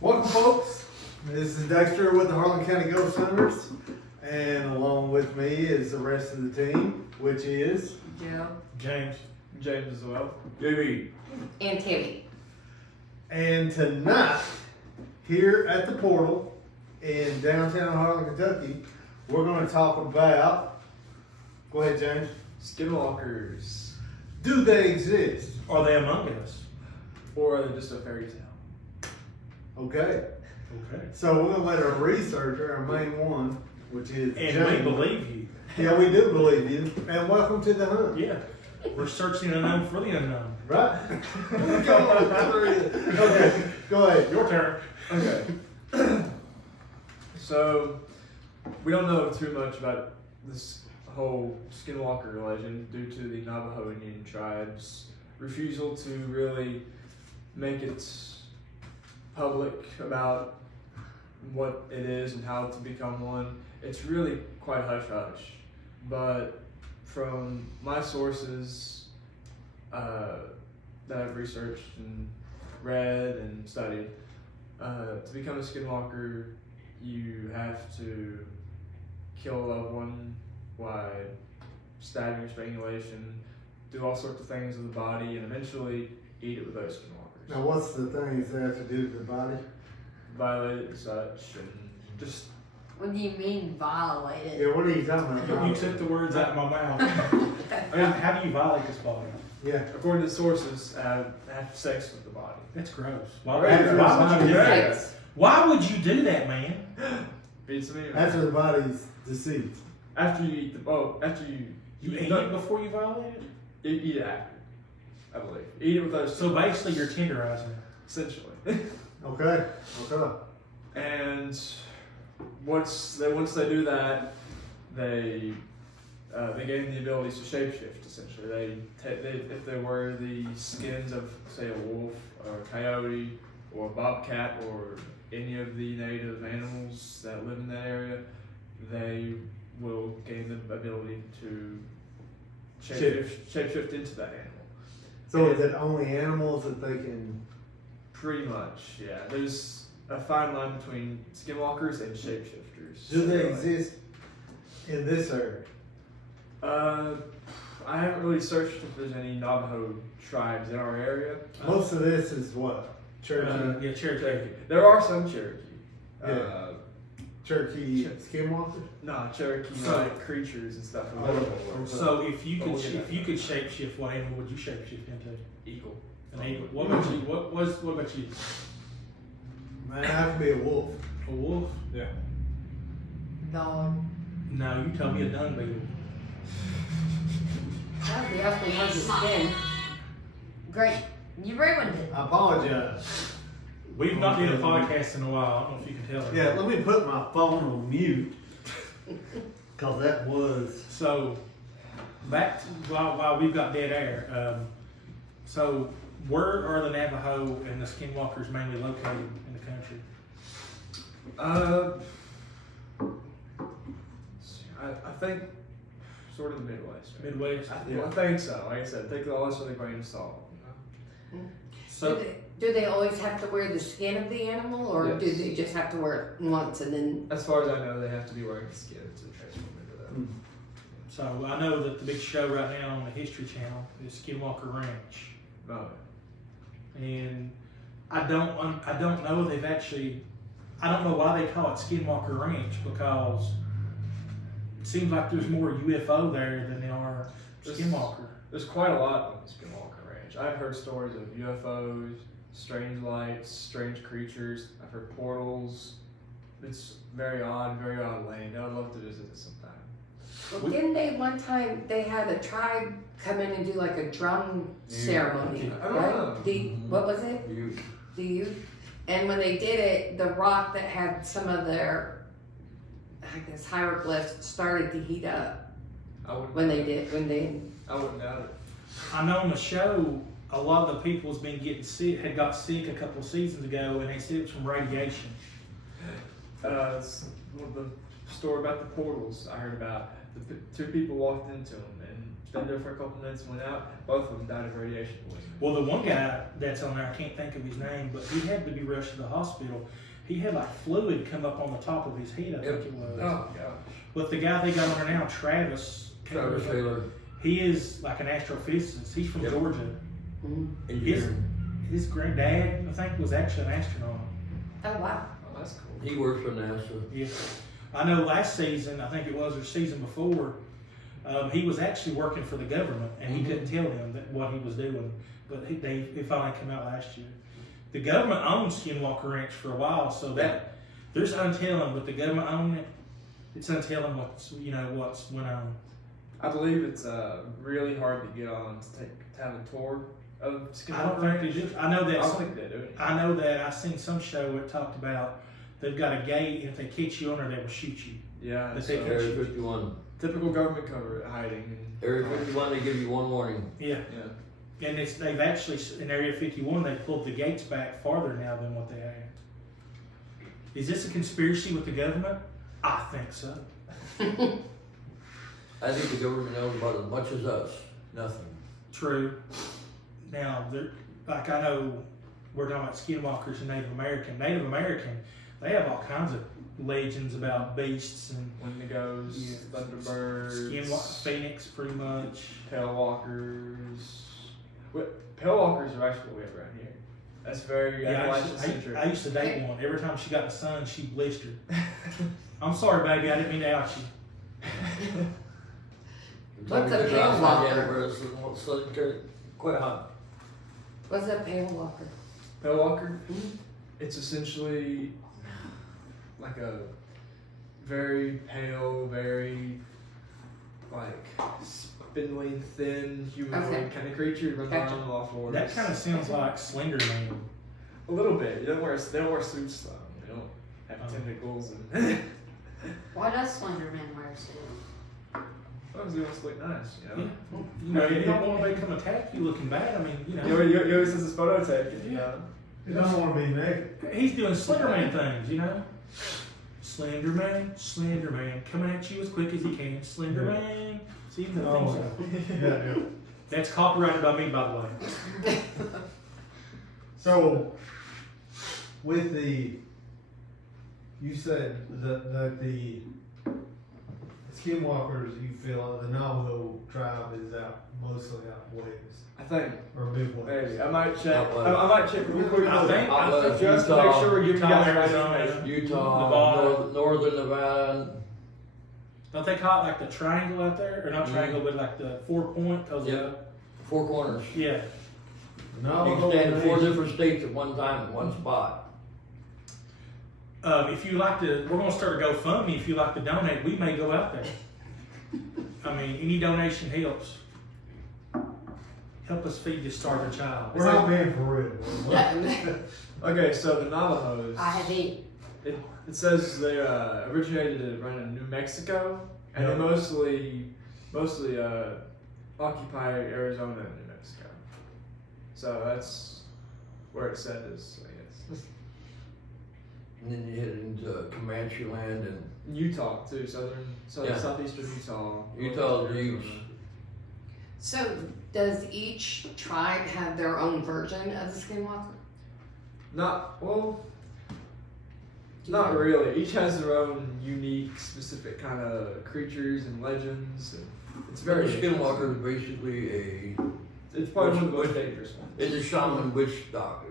Welcome, folks. This is Dexter with the Harlan County Ghost Hunters, and along with me is the rest of the team, which is Joe. James as well. JB. And Tammy. And tonight, here at the portal in downtown Harlan, Kentucky, we're going to talk about. Go ahead, James. Skinwalkers. Do they exist? Are they among us? Or are they just a fairy tale? Okay. Okay. So we're going to let our researcher, our main one, which is And James. we believe you. Yeah, we do believe you. And welcome to the hunt. Yeah. We're searching the unknown for the unknown. Right? Okay, go ahead. Your turn. Okay. So, we don't know too much about this whole Skinwalker legend due to the Navajo Indian tribe's refusal to really make it public about what it is and how to become one. It's really quite hush-hush. But from my sources that I've researched and read and studied, to become a skinwalker, you have to kill a loved one by stabbing or strangulation, do all sorts of things with the body, and eventually eat it with those skinwalkers. Now, what's the things that have to do with the body? Violate it and such, and just What do you mean violated? Yeah, what are you talking about? You took the words out of my mouth. How do you violate this body? Yeah. according to sources, have sex with the body. That's gross. Why Right. would you do that? Sex. Why would you do that, man? Beats me. After the body's deceased. After you eat after you You ate no, it before you violate it? eat it after, I believe. Eat it with those. So basically you're tenderizing it. essentially. Okay. Okay. And once they do that, they gain the abilities to shapeshift. Essentially, if they wear the skins of, say, a wolf or a coyote or a bobcat or any of the native animals that live in that area, they will gain the ability to shapeshift into that animal. So is it only animals that they can? Pretty much, yeah. There's a fine line between skinwalkers and shapeshifters. Do they exist in this area? I haven't really searched if there's any Navajo tribes in our area. Most of this is what? Cherokee. Yeah, Cherokee. There are some Cherokee. Yeah. Cherokee skinwalkers? No, Cherokee So- like creatures and stuff. Oh. So if you But could we'll get that. shapeshift, what animal would you shapeshift into? Eagle. An eagle. What about you? What about you? Man, I have to be a wolf. A wolf? Yeah. Dog. No, you tell me a dung beetle. That would be awfully hard to spin. Great. You ruined it. I apologize. We've not done a podcast in a while. I don't know if you can tell. Yeah, let me put my phone on mute. Because that was. So, back to, while we've got dead air. So, where are the Navajo and the Skinwalkers mainly located in the country? I think sort of the Midwest. Right? Midwest. I think so. Like I said, take all this with a grain of salt. So, Do they always have to wear the skin of the animal, or do Yes. they just have to wear it once and then? As far as I know, they have to be wearing skin to transform into that. so I know that the big show right now on the History Channel is Skinwalker Ranch, No. and I don't know if they've actually. I don't know why they call it Skinwalker Ranch, because it seems like there's more UFO there than there are Skinwalker. There's quite a lot on the Skinwalker Ranch. I've heard stories of UFOs, strange lights, strange creatures. I've heard portals. It's very odd land. I would love to visit it sometime. Well, didn't they one time they had a tribe come in and do like a drum ceremony, I don't right? know. What was it? The youth. And when they did it, the rock that had some of their, I guess, hieroglyphs started to heat up I wouldn't when they doubt it. did. I wouldn't doubt it. I know on the show, a lot of the people's been getting sick, had got sick a couple of seasons ago, and they said it was from radiation. The story about the portals I heard about. Two people walked into them, and been there for a couple minutes and went out. Both of them died of radiation poisoning. Well, the one guy that's on there, I can't think of his name, but he had to be rushed to the hospital. He had like fluid come up on the top of his head, I think it was. Oh gosh. But the guy they got on there now, Travis Taylor. he is like an astrophysicist. He's from Georgia. Engineer. His granddad, I think, was actually an astronaut. Oh, wow. Oh, that's cool. He works for NASA. Yeah. I know last season, I think it was, or season before, he was actually working for the government, and he couldn't tell them that what he was doing. But it finally came out last year. The government owned Skinwalker Ranch for a while, so that there's untelling, but the government owned it. It's untelling what's went on. I believe it's really hard to get on to have a tour of Skinwalker I don't think Ranch. they do. I know that. I don't think they do. I know that. I seen some show that talked about they've got a gate, and if they catch you on there, they will shoot you. Yeah. But So they Area 51. typical government cover hiding. Area 51, they give you one warning. Yeah. Yeah. And they've actually, in Area 51, they pulled the gates back farther now than what they had. Is this a conspiracy with the government? I think so. I think the government knows about as much as us. Nothing. True. Now, like I know we're talking about skinwalkers and Native American. Native American, they have all kinds of legends about beasts and Wendigos, Thunderbirds, Phoenix, pretty much. Pale Walkers. Pale Walkers are actually what we have around here. That's very Yeah, Appalachian centric. I used to date one. Every time she got in the sun, she blistered. I'm sorry, baby. I didn't mean to out you. What's a Time to get pale outside, walker? yeah, where it's quite hot. What's a pale walker? Pale Walker? It's essentially like a very pale, very like spindly, thin, humanoid kind of creature that runs Gotcha. around the law floors. That kind of sounds like Slender Man. A little bit. They don't wear suits though. They don't have tentacles and. Why does Slender Man wear a suit? Sometimes he wants to look nice, you know. You know, you don't want anybody to come attack you looking bad. I mean, you know. He always says his photo taken, you know. You don't want to be naked. He's doing Slender Man things, you know. Slender Man, coming at you as quick as he can. Slender Yeah. Man. See the Oh, things. yeah. That's copyrighted by me, by the way. So, with you said that the skinwalkers, you feel the Navajo tribe is mostly out west I think. or Midwest. Maybe. I might check. Out west. I might check real quick. I think just to make sure we're giving you guys the right Utah, information. Utah, Nevada. northern Nevada. Don't they call it like the triangle out there? Or not triangle, but like the 4 point? Cause Yep. Four corners. Yeah. You Navajo can stand in 4 Nation. different states at one time in one spot. If you like to, we're going to start a GoFundMe. If you like to donate, we may go out there. I mean, any donation helps. Help us feed this starving child. We're not being for real. Okay, so the Navajos. I have eaten. It says they originated around New Mexico, and Yeah. they mostly occupy Arizona and New Mexico. So that's where it says, I guess. And then you head into Comanche land and Utah too, Yeah. southeastern Utah. Utah northern Utes. Arizona. So, does each tribe have their own version of the skinwalker? Not really. Each has their own unique, specific kind of creatures and legends. And it's very the skinwalker is basically It's probably one of the most dangerous ones. it's a shaman witch doctor.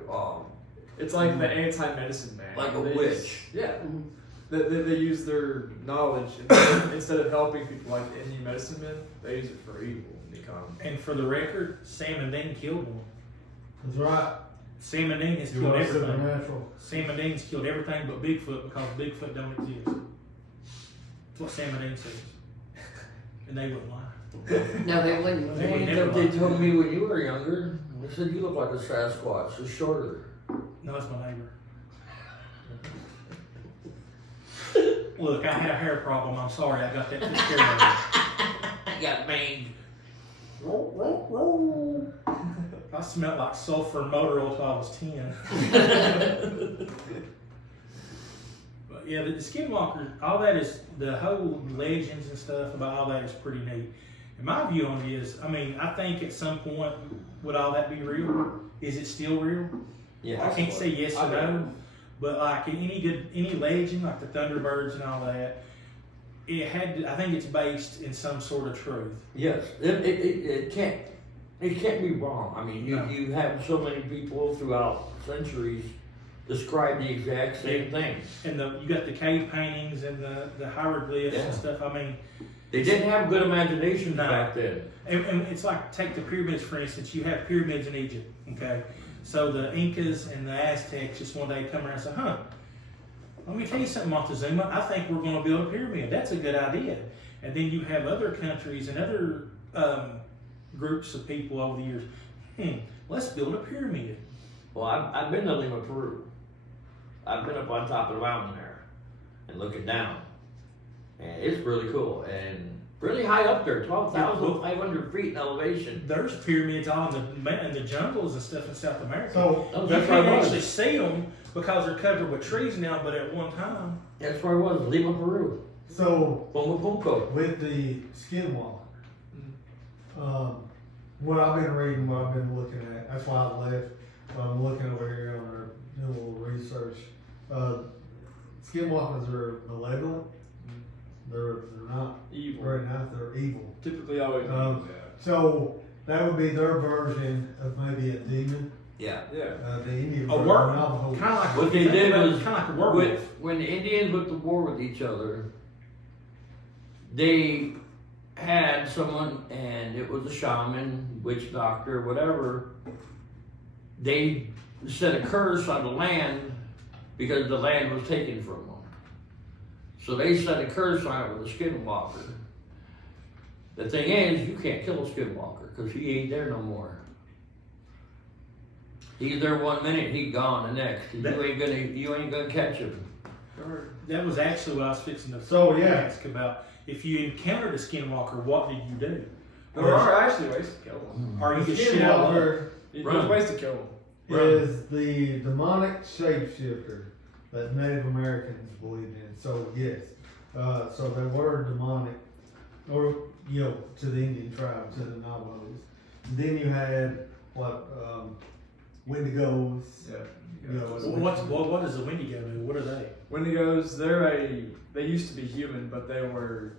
It's like the anti-medicine man. Like a They witch. use- yeah. Mhm. They use their knowledge instead of helping people like any medicine men, they use it for evil and become. And for the record, Sam and Dean killed one. That's right. Sam and Dean has You killed are everything. supernatural. Sam and Dean's killed everything but Bigfoot because Bigfoot don't exist. That's what Sam and Dean says. And they wouldn't lie. No, they wouldn't. They would They, never they lie. told me when you were younger, they said you look like a Sasquatch, just shorter. No, that's my neighbor. Look, I had a hair problem. I'm sorry. I got that took care of. I got mange. I smelled like sulfur and motor oil till I was 10. But yeah, the skinwalker, all that is, the whole legends and stuff about all that is pretty neat. And my view on it is, I mean, I think at some point, would all that be real? Is it still real? Yeah. I can't say yes or I no, know. but like in any legend, like the Thunderbirds and all that, it had to, I think it's based in some sort of truth. Yes, it can't be wrong. I mean, No. you have so many people throughout centuries describe the exact same thing. And you got the cave paintings and the hieroglyphs Yeah. and stuff. I mean, They didn't have good imaginations No. back then. and it's like, take the pyramids for instance. You have pyramids in Egypt, okay? So the Incas and the Aztecs just one day come around and say, huh, let me tell you something, Montezuma. I think we're going to build a pyramid. That's a good idea. And then you have other countries and other groups of people over the years. Let's build a pyramid. Well, I've been to Lima, Peru. I've been up on top of the mountain there and looking down. And it's really cool. And really high up there, 12,500 feet in elevation. There's pyramids all in the jungles and stuff in South America. So, Oh, you that's where can't I actually was. see them because they're covered with trees now, but at one time. That's where I was, Lima, Peru. so Pumapunco. with the skinwalker, what I've been reading, what I've been looking at, that's why I left. I'm looking over here on our doing a little research. Skinwalkers are malevolent. They're not Evil. very nice. They're evil. Typically always. Um, So that would be their version of maybe a demon. Yeah. Yeah. The Indian A version, worm. Navajo. Kind of like What if you they think did about it, was kind of like a werewolf. When the Indians went to war with each other, they had someone, and it was a shaman, witch doctor, whatever. They set a curse on the land because the land was taken from them. So they set a curse on it with a skinwalker. The thing is, you can't kill a skinwalker because he ain't there no more. He's there 1 minute, he's gone the next. You ain't gonna catch him. That was actually what I was fixing to So, yeah. ask about. If you encountered a skinwalker, what did you do? There are actually ways to kill them. Or you The just shit out of skinwalker There's Run. ways to kill them. is the demonic shapeshifter that Native Americans believed in. So yes, so they were demonic, or to the Indian tribes, to the Navajos. Then you had Wendigos. Yeah. what does the Wendigo do? What are they? Wendigos, they used to be human, but they were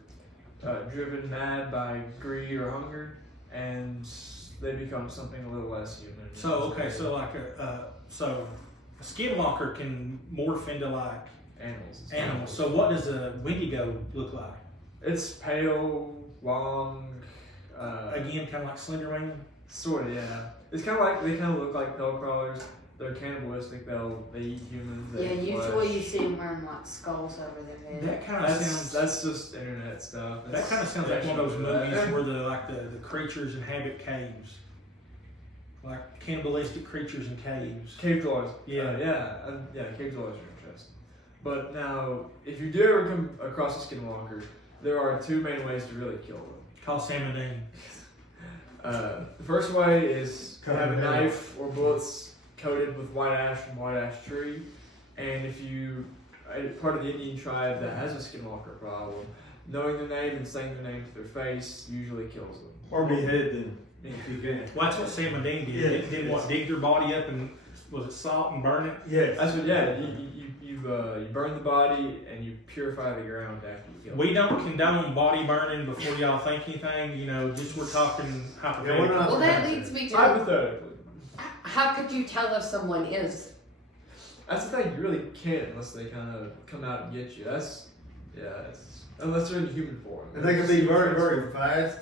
driven mad by greed or hunger, and they become something a little less human. So so a skinwalker can morph into like animals. So what does a Wendigo look like? It's pale, long, Again, kind of like Slender Man. sort of, yeah. It's kind of like, they kind of look like pale crawlers. They're cannibalistic, they eat humans. They Yeah, eat usually flesh. you see them wearing like skulls over their head. That kind of sounds. That's just internet stuff. That kind of sounds like one of those movies where the creatures inhabit caves, like cannibalistic creatures in caves. Cave dwellers. Yeah. Cave dwellers are interesting. But now, if you do ever come across a skinwalker, there are two main ways to really kill them. Call Sam and Dean. The first way is to Cut have a them down. knife or bullets coated with white ash from white ash tree, and if you are part of the Indian tribe that has a skinwalker problem, knowing the name and saying the name to their face usually kills them. Or behead them if you can. Well, that's what Sam and Dean did. Yeah, They didn't yes. dig their body up and was it salt and burn it? Yes. That's what. Yeah, you burn the body and you purify the ground after you kill it. We don't condone body burning before y'all think anything. Just we're talking hypothetically. not- Well, that leads me to Hypothetically. how could you tell if someone is? That's the thing, you really can't unless they kind of come out and get you. Unless they're in human form. And they can be very, very fast.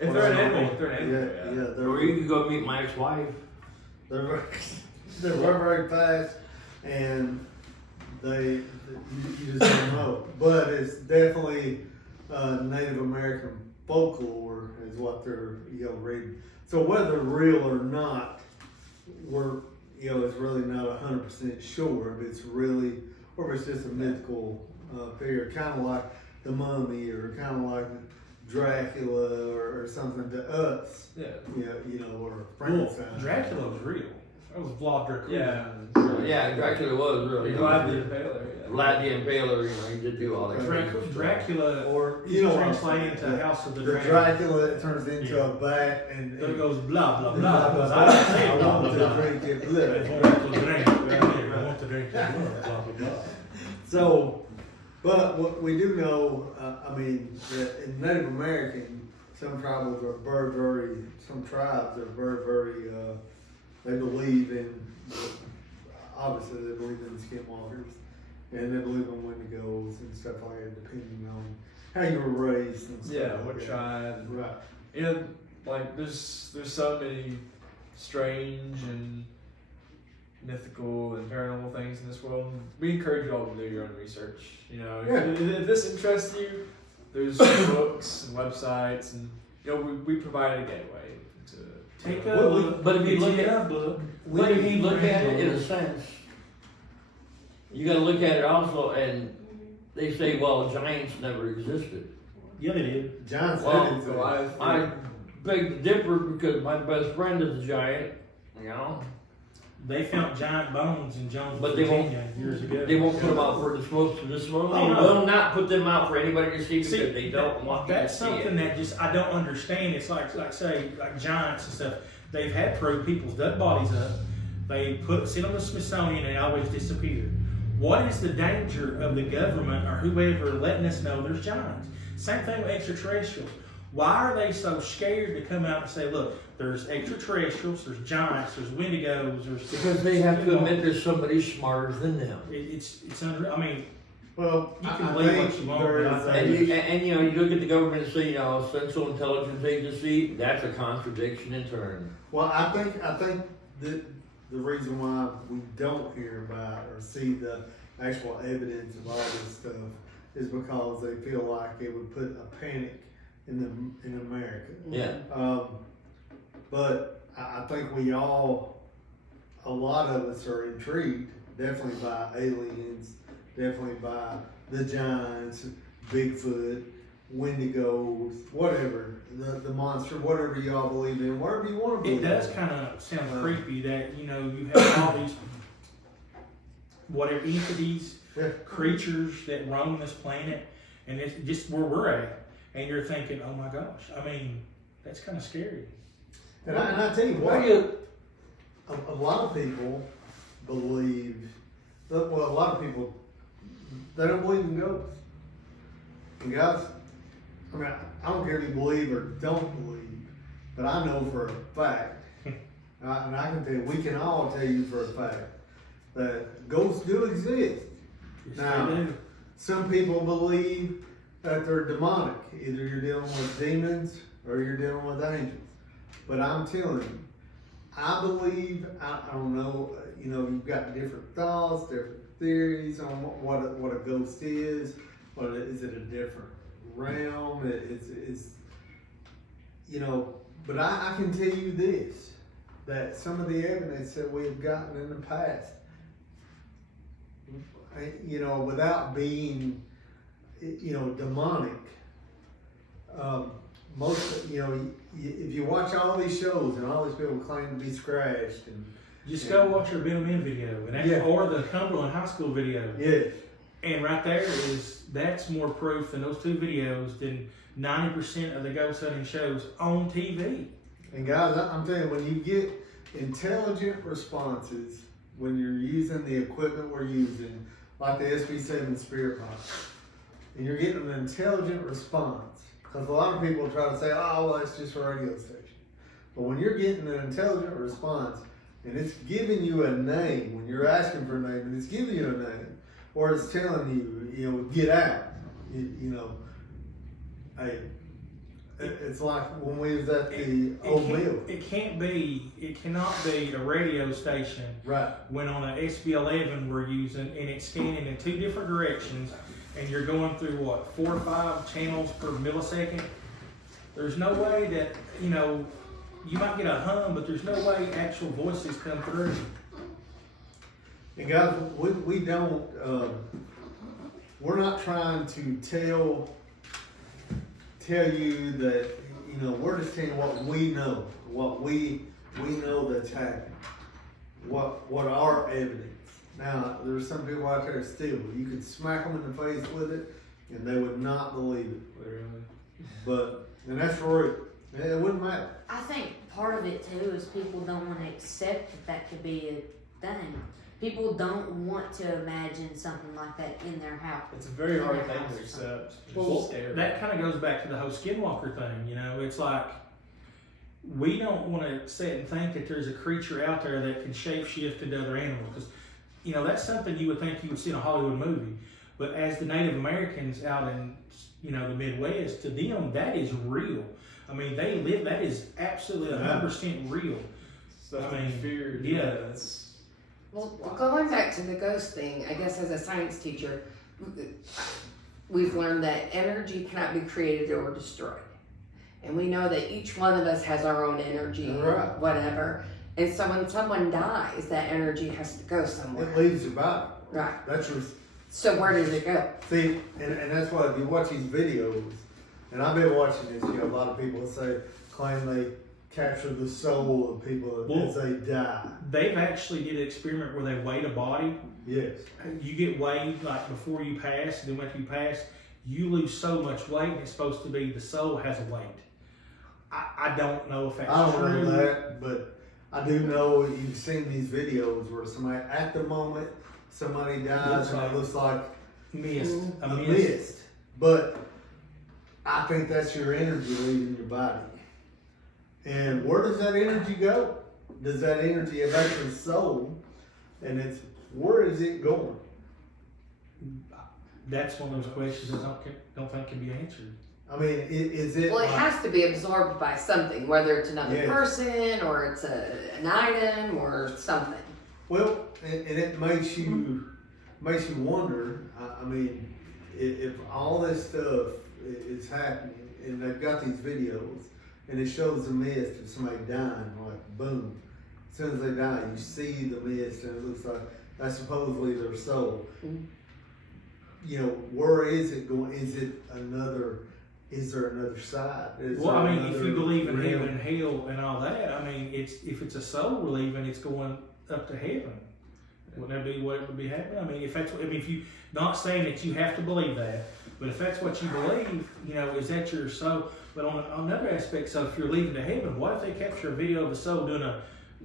If they're an animal, They're Or you could go meet my ex-wife. They're very, they're very, very fast, and you just don't know. But it's definitely Native American folklore is what they're reading. So whether real or not, we're it's really not 100% sure if it's really, or if it's just a mythical figure, kind of like the Mummy, or kind of like Dracula, or something to us. Yeah. Or Well, Frankenstein. Dracula was real. That was Vlad Dracula. Yeah. Yeah, Dracula was really. Vlad the Impaler. Yeah. Vlad the Impaler, you know, he did do all that. Dracula, Or you know, translate into House of the the Dragon. Dracula that turns into a bat and There goes blah blah blah. Because I don't say blah blah blah. drink it I blood. want to drink. I want to drink your blood. Blah blah blah. So, but what we do know, I mean, that in Native American, some tribes are some tribes are very, they believe in, obviously they believe in skinwalkers, and they believe in wendigos and stuff like that, depending on how you were raised and stuff. Yeah, like what that. tribe? Right. You know, like there's so many strange and mythical and paranormal things in this world. We encourage you all to do your own research. You know, if this interests you, there's books and websites, and you know we provide a gateway to Take to- a look. But if you look at book, But if you look at it in a sense, you got to look at it also, and they say, well, giants never existed. yeah, they did. John Well, said it. Goliath. I beg to differ because my best friend is a giant, you know. They found giant bones in Jones, But they won't- Virginia years ago. They won't put them out for this world. Oh, They no. will not put them out for anybody to see because See, they don't want you to That's see something it. that just I don't understand. It's like say like giants and stuff. They've had proof people's dug bodies up. They sent them to Smithsonian and they always disappeared. What is the danger of the government or whoever letting us know there's giants? Same thing with extraterrestrials. Why are they so scared to come out and say, look, there's extraterrestrials, there's giants, there's wendigos, there's Because they have to admit there's somebody smarter than them. It's unreal. I mean, Well, you can I believe think what you want, there but I is think- And you know, you look at the government and say, you know, Central Intelligence Agency, that's a contradiction in turn. Well, I think that the reason why we don't hear about or see the actual evidence of all this stuff is because they feel like it would put a panic in America. Yeah. But I think a lot of us are intrigued, definitely by aliens, definitely by the giants, Bigfoot, wendigos, whatever, the monster, whatever y'all believe in, whatever you want to believe it does in. kind of sound creepy that, you know, you have all these whatever entities, Yeah. creatures that roam this planet, and it's just where we're at. And you're thinking, oh my gosh, I mean, that's kind of scary. And I tell you what, a lot of people believe, well, a lot of people, they don't believe in ghosts. And guys, I mean, I don't care if you believe or don't believe, but I know for a fact, and I can tell you, we can all tell you for a fact, that ghosts do exist. Yes, Now, they do. some people believe that they're demonic. Either you're dealing with demons or you're dealing with angels. But I'm telling you, I believe, I don't know, you know, you've got different thoughts, different theories on what a ghost is. Or is it a different realm? It's you know, but I can tell you this, that some of the evidence that we've gotten in the past, you know, without being, you know, demonic, most, you know, if you watch all these shows and all these people claim to be scratched and Just go watch your Venom In video, and that, or the Cumberland High School video. yeah. And right there that's more proof than those two videos than 90% of the ghost hunting shows on TV. And guys, I'm telling you, when you get intelligent responses, when you're using the equipment we're using, like the SB7 Spirit Box, and you're getting an intelligent response, because a lot of people try to say, oh, well, it's just a radio station. But when you're getting an intelligent response, and it's giving you a name, when you're asking for a name, and it's giving you a name, or it's telling you, you know, get out, you know, hey, it's like when we was at the old mill. It cannot be a radio station Right. when on a SB11 we're using and it's scanning in two different directions and you're going through what, 4 or 5 channels per millisecond. There's no way that, you know, you might get a hum, but there's no way actual voices come through. And guys, we don't, we're not trying to tell you that, you know, we're just telling you what we know that's happening. what are evidence. Now, there's some people out there still, you could smack them in the face with it, and they would not believe it. Literally. And that's real. It wouldn't matter. I think part of it too is people don't want to accept that could be a thing. People don't want to imagine something like that in their house. It's a very hard Yeah. thing to accept. It's Well, scary. that kind of goes back to the whole skinwalker thing. You know, it's like we don't want to sit and think that there's a creature out there that can shapeshift into other animals, because you know that's something you would think you would see in a Hollywood movie. But as the Native Americans out in the Midwest, to them that is real. I mean, they live. That is absolutely 100% real. Stuff I mean, feared. yeah. It's, Well, going back to the ghost thing, I guess as a science teacher, we've learned that energy cannot be created or destroyed. And we know that each one of us has our own energy, Right. whatever. And so when someone dies, that energy has to go somewhere. It leaves your body. Right. That's your So where does it go? see, and that's why if you watch these videos, and I've been watching this, a lot of people claim they capture the soul of people as they die. They've actually did an experiment where they weighed a body. Yes. You get weighed like before you pass, then after you pass, you lose so much weight. And it's supposed to be the soul has a weight. I don't know if that's I don't true. know that, but I do know you've seen these videos where somebody, at the moment, somebody dies and it looks like Mist. a mist. But I think that's your energy leaving your body. And where does that energy go? Does that energy have actually soul? And where is it going? That's one of those questions I don't think can be answered. I mean, is it? Well, it like- has to be absorbed by something, whether it's another Yes. person or it's an item or something. Well, and it makes you wonder. I mean, if all this stuff is happening, and they've got these videos, and it shows the mist of somebody dying, like boom. As soon as they die, you see the mist, and it looks like that's supposedly their soul. Mhm. Where is it going? Is there another side? Well, I mean, if you another believe in realm? heaven and hell and all that, I mean, if it's a soul we're leaving, it's going up to heaven. Wouldn't that be what would be happening? I mean, if you not saying that you have to believe that, but if that's what you believe, is that your soul? But on another aspect, so if you're leaving to heaven, what if they capture a video of a soul doing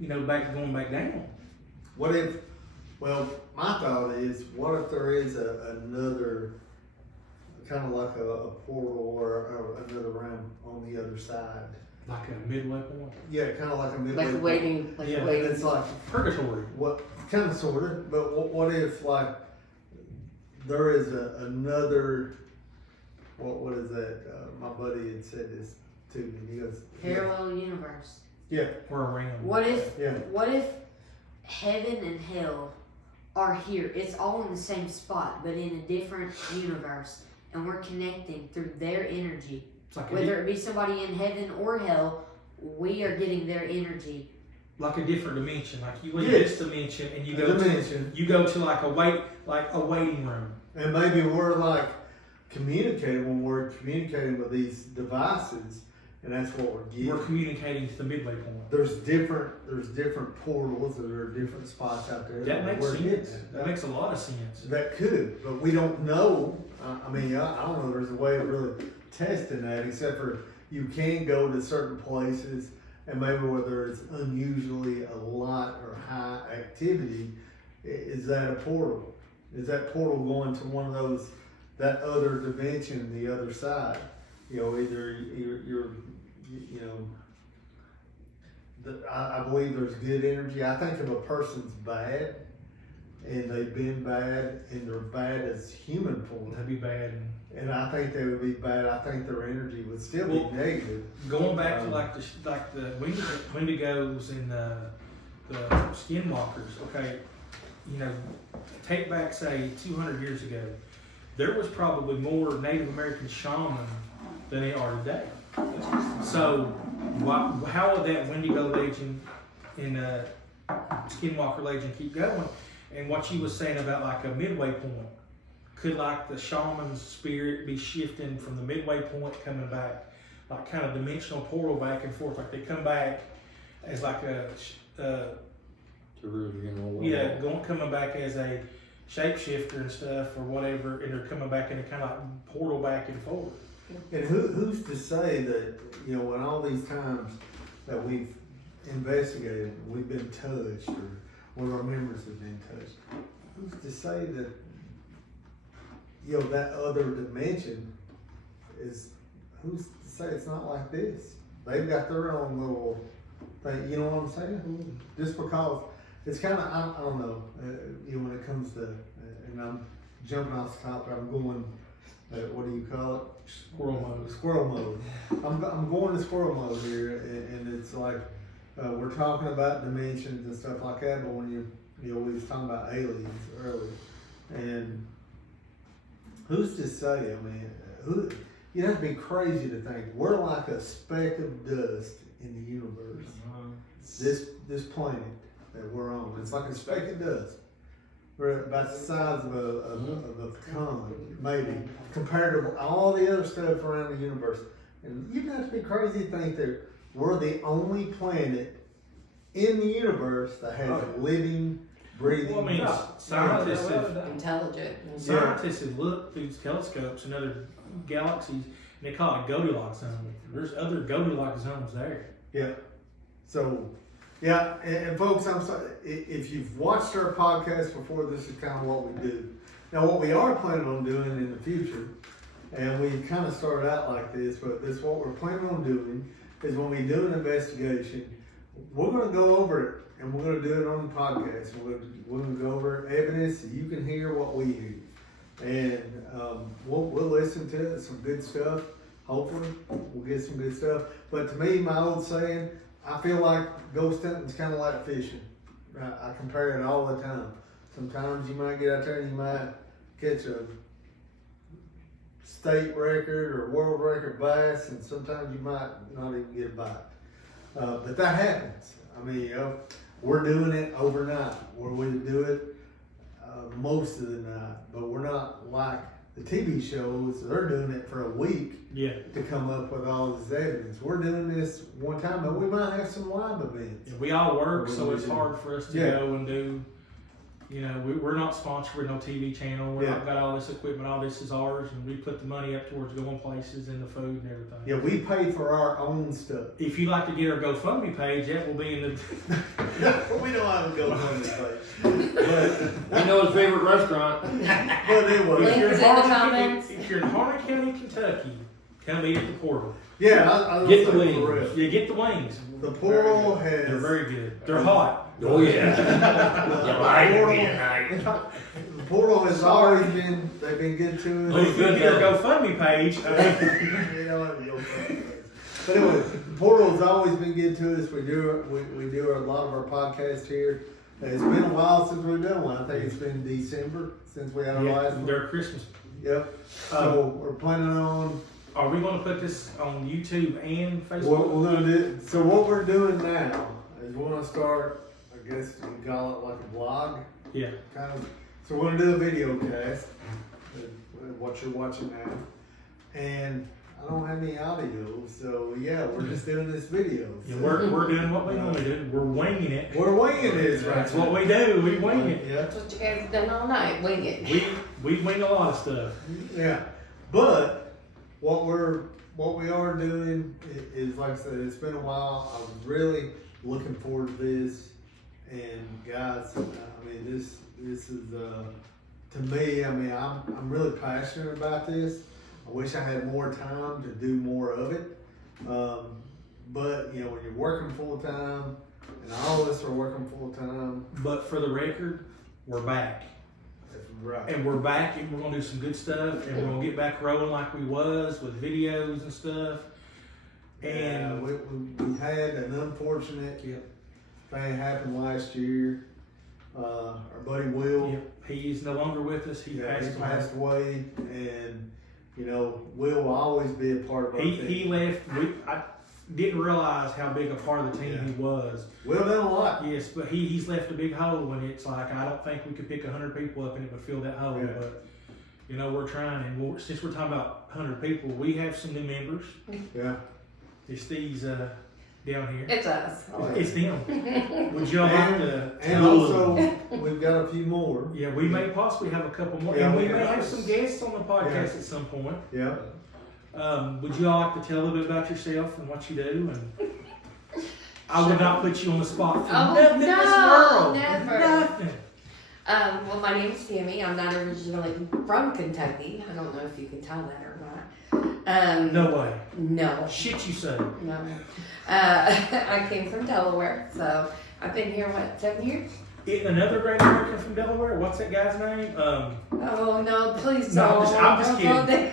going back down? What if? Well, my thought is, what if there is another, kind of like a portal or another realm on the other side? Like a midway point? Yeah, kind of like a midway. Like waiting, like Yeah, waiting. It's like Purgatory. what, kind of, sort of. But what if there is another? What is that? My buddy had said this to me. He goes, Parallel universe. yeah, Or a ram. What if yeah. heaven and hell are here? It's all in the same spot, but in a different universe, and we're connecting through their energy. It's like Whether it be somebody in heaven or hell, we are getting their energy. like a different dimension. Like you leave Yes. this dimension and you A go dimension. to like a waiting room. And maybe we're communicating when we're communicating with these devices, and that's what we're getting. We're communicating to the midway point. There's different portals, there are different spots out there. That makes we're getting sense. at. That makes a lot of sense. That could, but we don't know. I don't know. There's a way of really testing that, except for you can go to certain places, and maybe where there's unusually a lot or high activity. Is that a portal? Is that portal going to one of those, that other dimension, the other side? Either you're I believe there's good energy. I think if a person's bad, and they've been bad, and they're bad as human form, That'd be bad. and I think they would be bad. I think their energy would still Well, be negative. Going back to like the Wendigos and the skinwalkers. Okay, take back say 200 years ago, there was probably more Native American shamans than they are today. So how would that Wendigo legend and skinwalker legend keep going? And what you was saying about like a midway point, could like the shaman's spirit be shifting from the midway point coming back, like kind of dimensional portal back and forth, like they come back as like a To the original. Yeah, coming back as a shapeshifter and stuff or whatever, and they're coming back in a kind of like portal back and forth. And who's to say that, you know, in all these times that we've investigated, we've been touched, or one of our members have been touched, who's to say that, you know, that other dimension is, who's to say it's not like this? They've got their own little thing, you know what I'm saying? Just because it's kind of, I don't know, you know, when it comes to, and I'm jumping off the topic, I'm going, what do you call it? Squirrel mode. Squirrel mode. I'm going to squirrel mode here, and it's like we're talking about dimensions and stuff like that. But when you know, we was talking about aliens earlier, and who's to say? I mean, you have to be crazy to think we're like a speck of dust in the universe. This planet that we're on, it's like a speck of dust. We're about the size of a pecan, maybe, compared to all the other stuff around the universe. And you'd have to be crazy to think that we're the only planet in the universe that has living, breathing. Well, I mean, scientists Intelligent. have looked through telescopes and other galaxies, and they call it Goldilocks zone. There's other Goldilocks zones there. Yeah. So, yeah, and folks, I'm sorry, if you've watched our podcast before, this is kind of what we do. Now, what we are planning on doing in the future, and we kind of started out like this, but this what we're planning on doing is when we do an investigation, we're going to go over it, and we're going to do it on the podcast. We're going to go over evidence so you can hear what we hear. And we'll listen to it, some good stuff. Hopefully, we'll get some good stuff. But to me, my old saying, I feel like ghost hunting's kind of like fishing. I compare it all the time. Sometimes you might get out there and you might catch a state record or world record bass, and sometimes you might not even get a bite. But that happens. I mean, you know, we're doing it overnight, or we do it most of the night, but we're not like the TV shows. They're doing it for a week to come up with all this evidence. We're doing this one time, but we might have some live events. We all work, so it's hard for us to go and do. You know, we're not sponsored with no TV channel. We're not got all this equipment. All this is ours, and we put the money up towards going places and the food and everything. Yeah, we pay for our own stuff. If you'd like to get our GoFundMe page, that will be in the. We don't have a GoFundMe page, but We know his favorite restaurant. but anyway, Link is in the comments. If you're in Harnett County, Kentucky, come eat at the Portal. yeah, I Get the say wings. for real. You get the wings. The portal has. They're very good. They're hot. Oh yeah. The portal has always been. They've been good to But us. if you get our GoFundMe page, You know what, you'll find it. But anyway, the portal has always been good to us. We do a lot of our podcasts here. It's been a while since we've done one. I think it's been December since we had our last one. they're Christmas. Yep. So we're planning on. Are we going to put this on YouTube and Facebook? What we're gonna do. So what we're doing now is we're gonna start. I guess you can call it like a vlog. Yeah. Kind of. So we're gonna do a video cast. What you're watching now, and I don't have any audio, so yeah, we're just doing this video. Yeah, So we're doing what we normally do. We're winging it. we're winging this right That's what we do. We wing it. Yeah. That's what you guys have done all night. Wing it. We wing a lot of stuff. Yeah, but what we are doing is, like I said, it's been a while. I was really looking forward to this, and guys, I mean, this is to me. I mean, I'm really passionate about this. I wish I had more time to do more of it, but you know, when you're working full time, and all of us are working full time, But for the record, we're back. that's right. And we're back, and we're gonna do some good stuff, and we're gonna get back rolling like we was with videos and stuff. And we had an unfortunate thing happen last year. Our buddy Will, he's no longer with us. He passed away, and you know, Will will always be a part of our team. He left. I didn't realize how big a part of the team he was. Will done a lot. Yes, but he's left a big hole, and it's like I don't think we could pick 100 people up and it would fill that hole. Yeah. But you know, we're trying, and since we're talking about 100 people, we have some new members. Yeah. It's these down here. It's us. It's them. Would y'all like to? And also, we've got a few more. Yeah, we may possibly have a couple more, Yeah, and we we may have. have some guests on the podcast at some point. Yeah. Would you all like to tell a little bit about yourself and what you do? And I would not put you on the spot for Oh, nothing in this no, world. never. Nothing. Well, my name is Tammy. I'm not originally from Kentucky. I don't know if you can tell that or not. No way. No. Shit, you say. No. I came from Delaware, so I've been here, 7 years? Another great American from Delaware. What's that guy's name? Oh, no, please No, don't. I'm just Don't go kidding.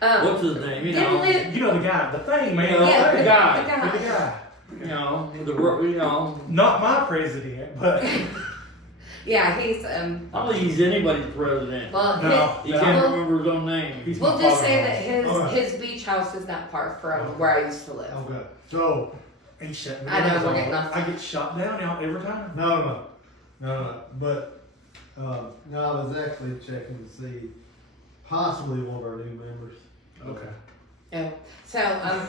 there. What's his name? You didn't know, live- You know the guy, the thing, man. Yeah, the the guy. the guy. The guy. you know, the world. You know, Not my president, but Yeah, he's, I don't think he's anybody's president. well, no. He no. can't Well- remember his own name. He's we'll my just say father-in-law. that Alright. his beach house is not far from where I used to live. Okay. So, He shut me I know, down. we're getting off. I get shot down out every time. no. But, no, I was actually checking to see possibly one of our new members. Okay. Yeah. So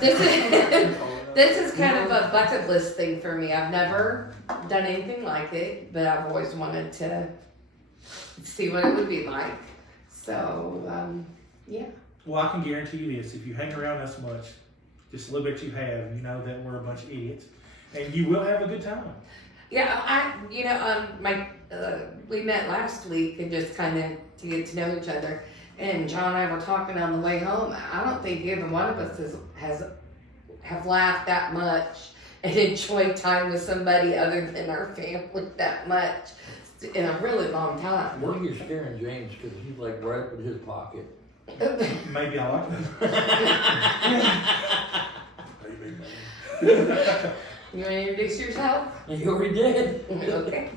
this is this is kind of a bucket list thing for me. I've never done anything like it, but I've always wanted to see what it would be like. So yeah. Well, I can guarantee you this: if you hang around us much, just a little bit you have, you know that we're a bunch of idiots, and you will have a good time. Yeah, we met last week and just kind of to get to know each other. And John and I were talking on the way home. I don't think either one of us have laughed that much and enjoyed time with somebody other than our family that much in a really long time. What are you scaring James? Because he's like right up in his pocket. Maybe I like that. You want to introduce yourself? You already did. Okay.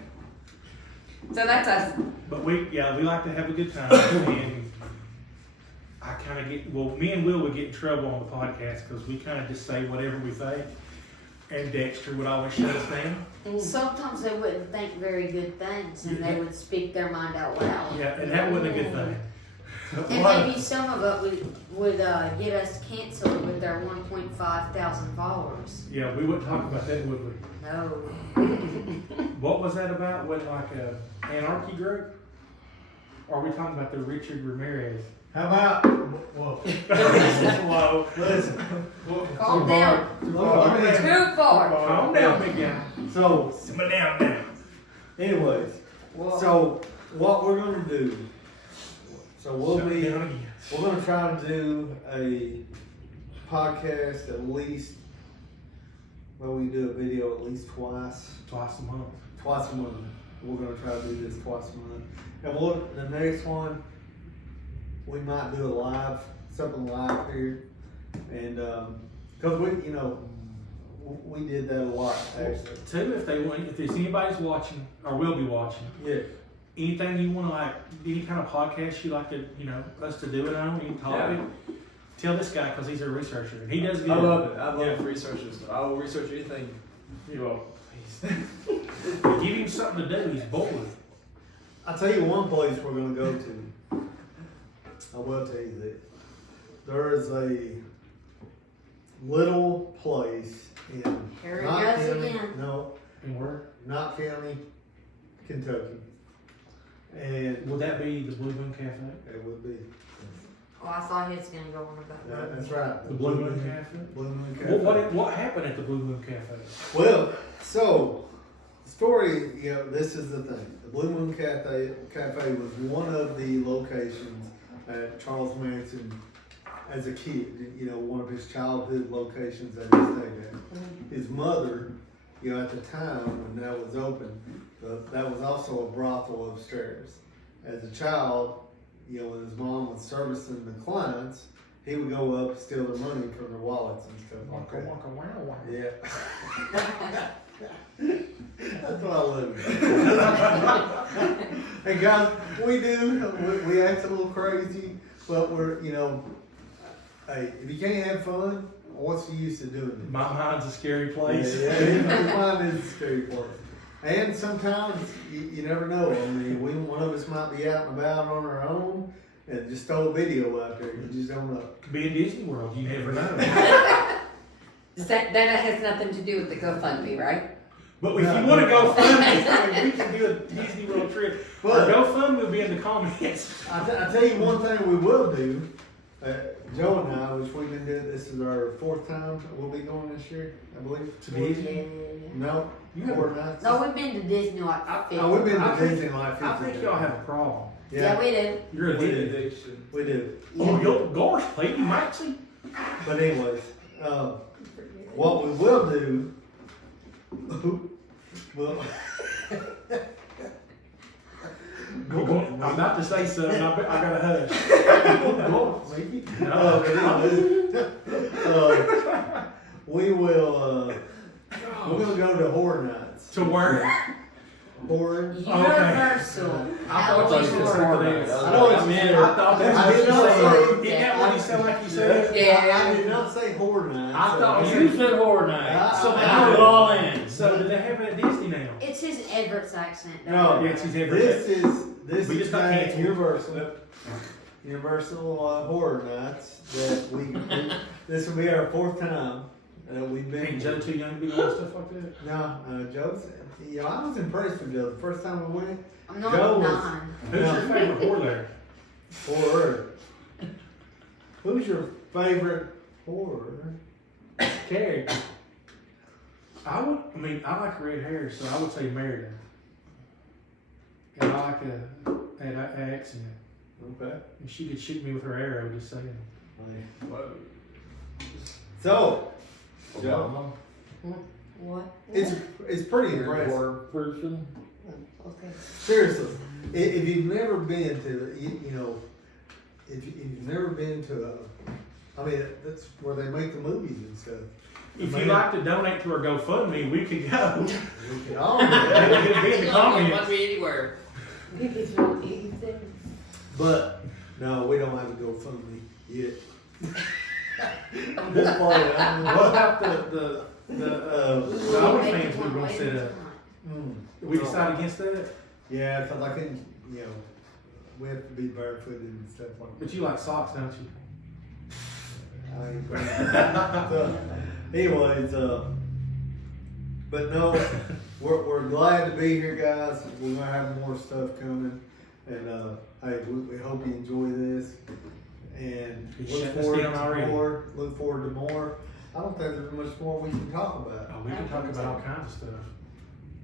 So that's us. But we like to have a good time, and I kind of me and Will would get in trouble on the podcast because we kind of just say whatever we think, and Dexter would always shut us down. Sometimes they wouldn't think very good things and they would speak their mind out loud. Yeah, and that wasn't a good thing. And maybe some of it would get us canceled with their 1.5 thousand followers. Yeah, we wouldn't talk about that, would we? No. What was that about? What, like a anarchy group? Or are we talking about the Richard Ramirez? How about, whoa, Whoa. listen. Calm down. Too far. Calm down, big guy. So, Simmer down now. anyways, Whoa. so what we're gonna do, we're gonna try to do a podcast at least, we do a video at least twice Twice a month. a month. We're gonna try to do this twice a month. And the next one, we might do something live here. And, cause we did that a lot actually. Two, if there's anybody's watching or will be watching, Yeah. anything you want to any kind of podcast you like to, us to do it on, any topic, tell this guy because he's a researcher and he does good. I love it. I love researchers. I will research anything you want. Give him something to do. He's bored. I'll tell you one place we're gonna go to. I will tell you this. There is a little place in Here he Knott goes County. again. No, And where? Knott County, Kentucky. And Would that be the Blue Moon Cafe? it would be. Oh, I thought he was gonna go on about that. That's right. The Blue Moon Cafe? Blue Moon Cafe. What happened at the Blue Moon Cafe? Well, so the story, this is the thing. The Blue Moon Cafe was one of the locations at Charles Manson as a kid. One of his childhood locations that he stayed at. His mother, at the time when that was open, that was also a brothel upstairs. As a child, when his mom was servicing the clients, he would go up and steal their money from their wallets and stuff like that. Yeah. That's what I live with. Hey guys, we act a little crazy, but we're, hey, if you can't have fun, what's the use of doing it? My mind's a scary place. Yeah, mine is a scary place. And sometimes you never know. I mean, one of us might be out and about on our own and just throw a video out there. You just don't know. Could be in Disney World. You never know. That has nothing to do with the GoFundMe, right? But if you want to go fund, we can do a Disney World trip. But GoFundMe will be in the comments. I tell you one thing we will do. Joe and I, which we've been doing, this is our 4th time we'll be going this year, I believe. To Disney? No, You have 4 nights. No, we've been to Disney like 50. Oh, we've been I to think- Disney like 50 I think y'all have a problem. Yeah, we do. You're a We Disney. do. Addiction. We do. Oh, you'll gosh, Lady Maxie. But anyways, what we will do, well, I'm about to say something. I gotta hush. we will, we're gonna go to horror nights. To where? Horror. Universal. I thought you said something else. I know what you Man, said. I thought that's I what did you not said. say- Isn't that what you sound like you said? I did not say horror nights. I thought you said horror night. So And I was all in. So do they have it at Disney now? It's his Everett's accent. No, Yeah, it's his this We is just got back canceled. Universal horror nights that this will be our 4th time we've been. Ain't Joe too young to be doing stuff like that? No, Joe's. I was impressed with Joe the first time we went. I'm not Joe was- 9. Who's your favorite horror there? Horror. Who's your favorite horror? Character. I like red hair, so I would say Merida. And I like an accent. Okay. And she could shoot me with her arrow, just saying. So, Joe, What? it's pretty impressive. Horror person. Okay. Seriously, if you've never been to, if you've never been to that's where they make the movies and stuff. If you'd like to donate to our GoFundMe, we could go. We can all do that. It'll be in the comments. me anywhere. But no, we don't have to go fund me yet. This far down. What about the OnlyFans we were gonna set up? Did we decide against that? Yeah, because I couldn't, we have to be barefooted and stuff like that. But you like socks, don't you? Anyways, but no, we're glad to be here, guys. We're gonna have more stuff coming, and hey, we hope you enjoy this, and You look shut this forward down to already? more. Look forward to more. I don't think there's much more we can talk about. Oh, we can talk about all kinds of stuff.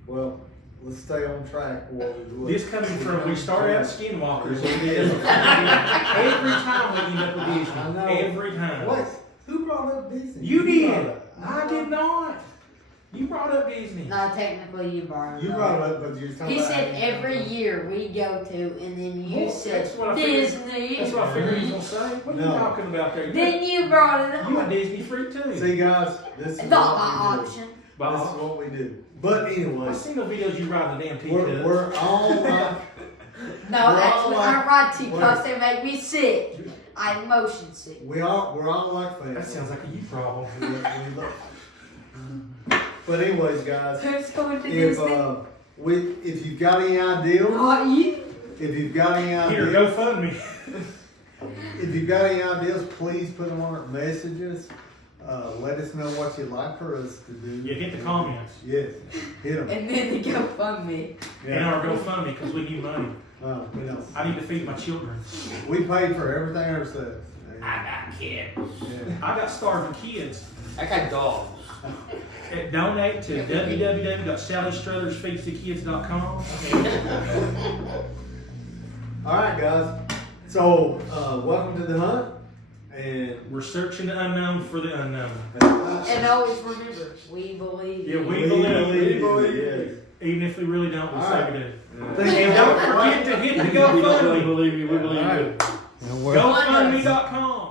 Well, let's stay on track. For what we do. This coming from, we started out skinwalkers, and we did every time we end up with Disney. I know. Every time. What? Who brought up Disney? You did. brought it. I did not. You brought up Disney. No, technically you borrowed it. You brought it up, but you're talking He about said having- every year we go to, and then you Well, said that's what I figured. Disney. That's what I figured he was gonna say. What are you No. talking about there? Then you brought it You a up. Disney freak too. See, guys, this is Not what my we do. option. Bob, This is what we do. But anyway, I've seen the videos you ride the damn teacups. we're all No, We're all actually, like- I ride teacups. They make me sick. I'm motion sick. we're all like family. That sounds like a you problem. We love- But anyways, guys, Who's going to if Disney? if you've got any ideas, Not you. if you've got any Here, ideas, go fund me. if you've got any ideas, please put them on our messages. Let us know what you'd like for us to do. Yeah, hit the comments. Yes, hit them. And then they go fund me. And our GoFundMe because we need money. I need to feed my children. We pay for everything ourselves. I got kids. Yeah. I got starving kids. I got dogs. Donate to www.sallystruthersfeedsthekids.com. All right, guys. So, welcome to the hunt, and We're searching the unknown for the unknown. And always remember, we believe. Yeah, we We believe. believe it, Even if we really don't, we All say right. we do. Thank And you. don't forget to hit the GoFundMe. believe you. We believe All you. right. GoFundMe.com.